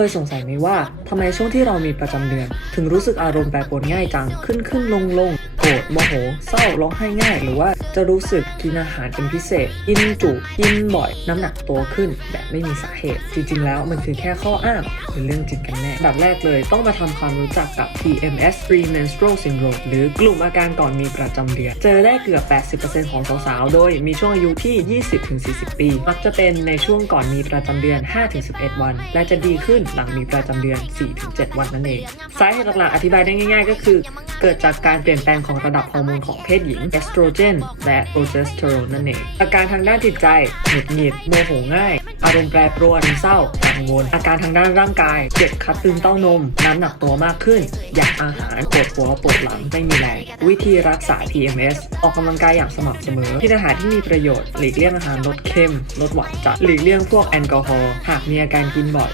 เคยสงสัยไหมว่าทำไมช่วงที่เรามีประจำเดือน ถึงรู้สึกอารมณ์แปรปรวนง่ายจังขึ้นขึ้นลงลง รธโมโห เศร้าร้องไห้ง่าย หรือว่าจะรู้สึกกินอาหารเป็นพิเศษ กินจุกินบ่อย น้ำหนักตัวขึ้น แบบไม่มีสาเหตุ จริง ๆ แล้วมันคือแค่ข้ออ้างหรือเรื่องจริงกันแน่อันดับแรกเลยต้องมาทำความรู้จักกับ PMS premenstrual syndrome หรือกลุ่มอาการก่อนมีประจำเดือน เจอได้เกือบ 80%ของสาวๆ โดยมีช่วงอายุที่ 20-40 ปี มักจะเป็นในช่วงก่อนมีประจำเดือน 5-11 วัน และจะดีขึ้นหลังมีประจำเดือน 4-7 วันนั่นเอง สาเหตุหลักๆ อธิบายได้ง่าย ๆ ก็คือ เกิดจากการเปลี่ยนแปลงของระดับฮอร์โมนของเพศหญิงเอสโตรเจนและโปรเจสเตอโรนนั่นเอง อาการทางด้านจิตใจหงุดหงิดโมโหง่าย อารมณ์แปรปรวนเศร้ากังวล อาการทางด้านร่างกาย เจ็บคัดตึงเต้านม น้ำหนักตัวมากขึ้น อยากอาหาร ปวดหัว ปวดหลัง ไม่มีแรง วิธีรักษา PMS ออกกำลังกายอย่างสม่ำเสมอ กินอาหารที่มีประโยชน์ หลีกเลี่ยงอาหารรสเค็ม รสหวานจัด หลีกเลี่ยงพวกแอลกอฮอล์ หากมีอาการกินบ่อย